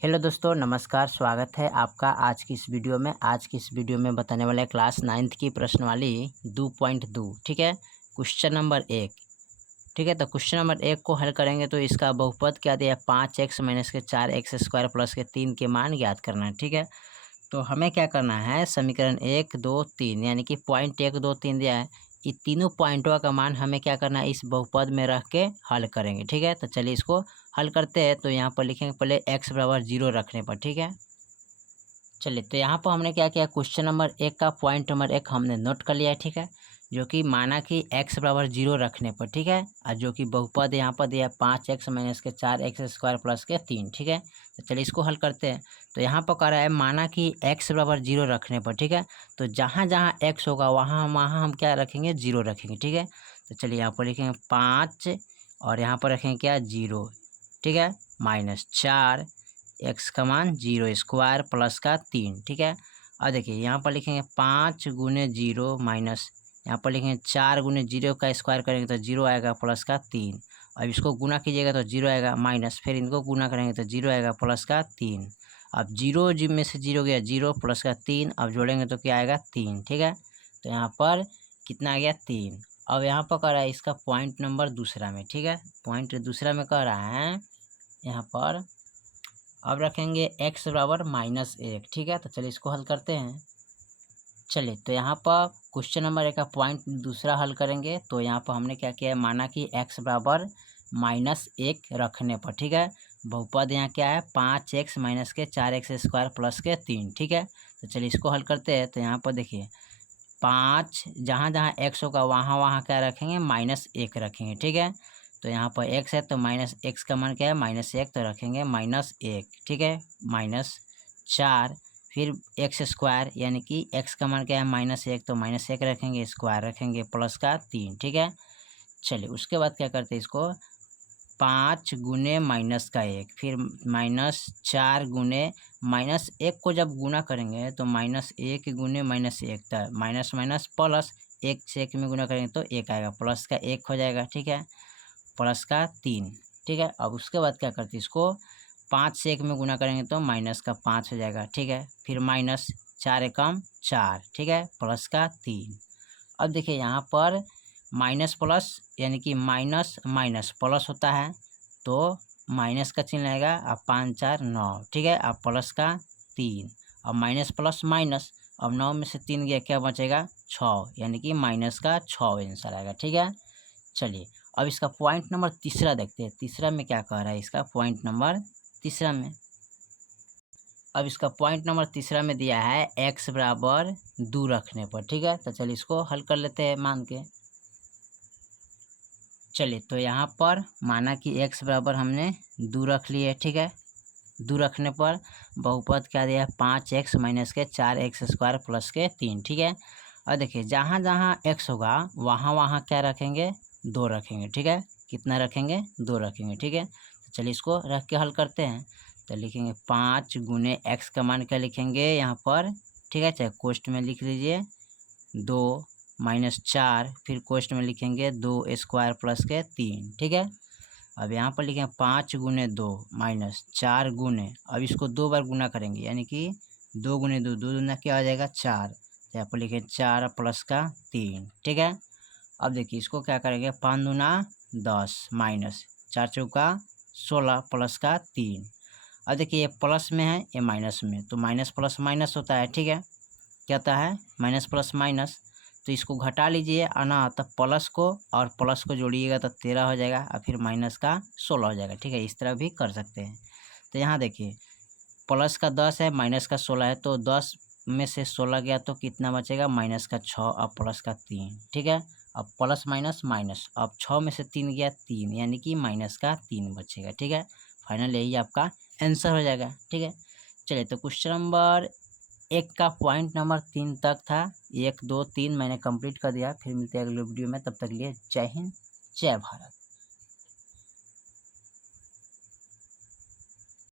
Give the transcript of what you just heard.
Hello दोस्तों, नमस्कार। स्वागत है आपका आज की इस वीडियो में। आज की इस वीडियो में बताने वाले हैं क्लास 9th की प्रश्नावली 2.2। ठीक है, क्वेश्चन नंबर 1। ठीक है, तो क्वेश्चन नंबर 1 को हल करेंगे तो इसका बहुपद क्या दिया है, 5x माइनस के 4x स्क्वायर प्लस के 3 के मान ज्ञात करना है। ठीक है, तो हमें क्या करना है, समीकरण 1 2 3 यानी कि पॉइंट 1 2 3 दिया है, ये तीनों पॉइंटों का मान हमें क्या करना है, इस बहुपद में रख के हल करेंगे। ठीक है, तो चलिए इसको हल करते हैं। तो यहाँ पर लिखेंगे पहले x बराबर 0 रखने पर। ठीक है, चलिए तो यहाँ पर हमने क्या किया, क्वेश्चन नंबर 1 का पॉइंट नंबर 1 हमने नोट कर लिया है। ठीक है, जो कि माना कि x बराबर 0 रखने पर। ठीक है, और जो कि बहुपद यहाँ पर दिया 5x माइनस के 4x स्क्वायर प्लस के 3। ठीक है, तो चलिए इसको हल करते हैं। तो यहाँ पर कह रहा है माना कि x बराबर 0 रखने पर। ठीक है, तो जहाँ जहाँ x होगा वहाँ वहाँ हम क्या रखेंगे, 0 रखेंगे। ठीक है, तो चलिए यहाँ पर लिखेंगे 5 और यहाँ पर रखेंगे क्या, 0। ठीक है, माइनस 4 x का मान 0 स्क्वायर प्लस का 3। ठीक है, अब देखिए यहाँ पर लिखेंगे 5 गुने 0 माइनस, यहाँ पर लिखेंगे 4 गुने 0 का स्क्वायर करेंगे तो 0 आएगा प्लस का 3। अब इसको गुना कीजिएगा तो 0 आएगा, माइनस फिर इनको गुना करेंगे तो 0 आएगा प्लस का 3। अब 0 में से 0 गया 0 प्लस का 3, अब जोड़ेंगे तो क्या आएगा, 3। ठीक है, तो यहाँ पर कितना आ गया, 3। अब यहाँ पर कह रहा है इसका पॉइंट नंबर दूसरा में। ठीक है, पॉइंट दूसरा में कह रहा है यहाँ पर अब रखेंगे x बराबर -1। ठीक है, तो चलिए इसको हल करते हैं। चलिए तो यहाँ पर क्वेश्चन नंबर 1 का पॉइंट दूसरा हल करेंगे। तो यहाँ पर हमने क्या किया है, माना कि x बराबर -1 रखने पर। ठीक है, बहुपद यहाँ क्या है, 5x माइनस के 4x स्क्वायर प्लस के 3। ठीक है, तो चलिए इसको हल करते हैं। तो यहाँ पर देखिए 5 जहाँ जहाँ x होगा वहाँ वहाँ क्या रखेंगे, -1 रखेंगे। ठीक है, तो यहाँ पर x है तो -x का मान क्या है, -1, तो रखेंगे -1। ठीक है, -4 फिर x स्क्वायर यानी कि x का मान क्या है, -1, तो -1 रखेंगे, स्क्वायर रखेंगे प्लस का 3। ठीक है, चलिए उसके बाद क्या करते हैं, इसको 5 गुने -1 फिर -4 गुने -1 को जब गुना करेंगे तो -1 गुने -1 था, माइनस माइनस प्लस 1 से 1 में गुना करेंगे तो 1 आएगा, प्लस का 1 हो जाएगा। ठीक है, प्लस का 3। ठीक है, अब उसके बाद क्या करते हैं, इसको 5 से 1 में गुना करेंगे तो माइनस का 5 हो जाएगा। ठीक है, फिर माइनस 4 एकम 4। ठीक है, प्लस का 3। अब देखिए यहाँ पर माइनस प्लस यानी कि माइनस माइनस प्लस होता है, तो माइनस का चिन्ह आएगा, अब 5 4 9। ठीक है, अब प्लस का 3, अब माइनस प्लस माइनस, अब 9 में से 3 गया, क्या बचेगा, 6, यानी कि माइनस का 6 आंसर आएगा। ठीक है, चलिए अब इसका पॉइंट नंबर तीसरा देखते हैं। तीसरा में क्या कह रहा है, इसका पॉइंट नंबर तीसरा में, अब इसका पॉइंट नंबर तीसरा में दिया है x बराबर 2 रखने पर। ठीक है, तो चलिए इसको हल कर लेते हैं मान के। चलिए तो यहाँ पर माना कि x बराबर हमने 2 रख लिए। ठीक है, 2 रखने पर बहुपद क्या दिया है, 5x माइनस के 4x स्क्वायर प्लस के 3। ठीक है, और देखिए जहाँ जहाँ x होगा वहाँ वहाँ क्या रखेंगे, 2 रखेंगे। ठीक है, कितना रखेंगे, 2 रखेंगे। ठीक है, तो चलिए इसको रख के हल करते हैं। तो लिखेंगे 5 गुने x का मान क्या लिखेंगे यहाँ पर। ठीक है, चाहे कोष्ट में लिख लीजिए 2 माइनस 4, फिर कोष्ट में लिखेंगे 2 स्क्वायर प्लस के 3। ठीक है, अब यहाँ पर लिखेंगे 5 गुने 2 माइनस 4 गुने, अब इसको 2 बार गुना करेंगे यानी कि 2 गुने 2, 2 दूना क्या आ जाएगा, 4। तो यहाँ पर लिखे 4 प्लस का 3। ठीक है, अब देखिए इसको क्या करेंगे, 5 दूना 10 माइनस 4 चौका 16 प्लस का 3। अब देखिए ये प्लस में है, ये माइनस में, तो माइनस प्लस माइनस होता है। ठीक है, क्या होता है, माइनस प्लस माइनस, तो इसको घटा लीजिए और ना तब प्लस को और प्लस को जोड़िएगा तो 13 हो जाएगा, और फिर माइनस का 16 हो जाएगा। ठीक है, इस तरह भी कर सकते हैं। तो यहाँ देखिए प्लस का 10 है, माइनस का 16 है, तो 10 में से 16 गया तो कितना बचेगा, माइनस का 6 और प्लस का 3। ठीक है, अब प्लस माइनस माइनस, अब 6 में से 3 गया 3, यानी कि माइनस का 3 बचेगा। ठीक है, फाइनल यही आपका आंसर हो जाएगा। ठीक है, चलिए तो क्वेश्चन नंबर 1 का पॉइंट नंबर 3 तक था, 1 2 3 मैंने कंप्लीट कर दिया। फिर मिलते हैं अगले वीडियो में, तब तक लिए जय हिंद जय भारत।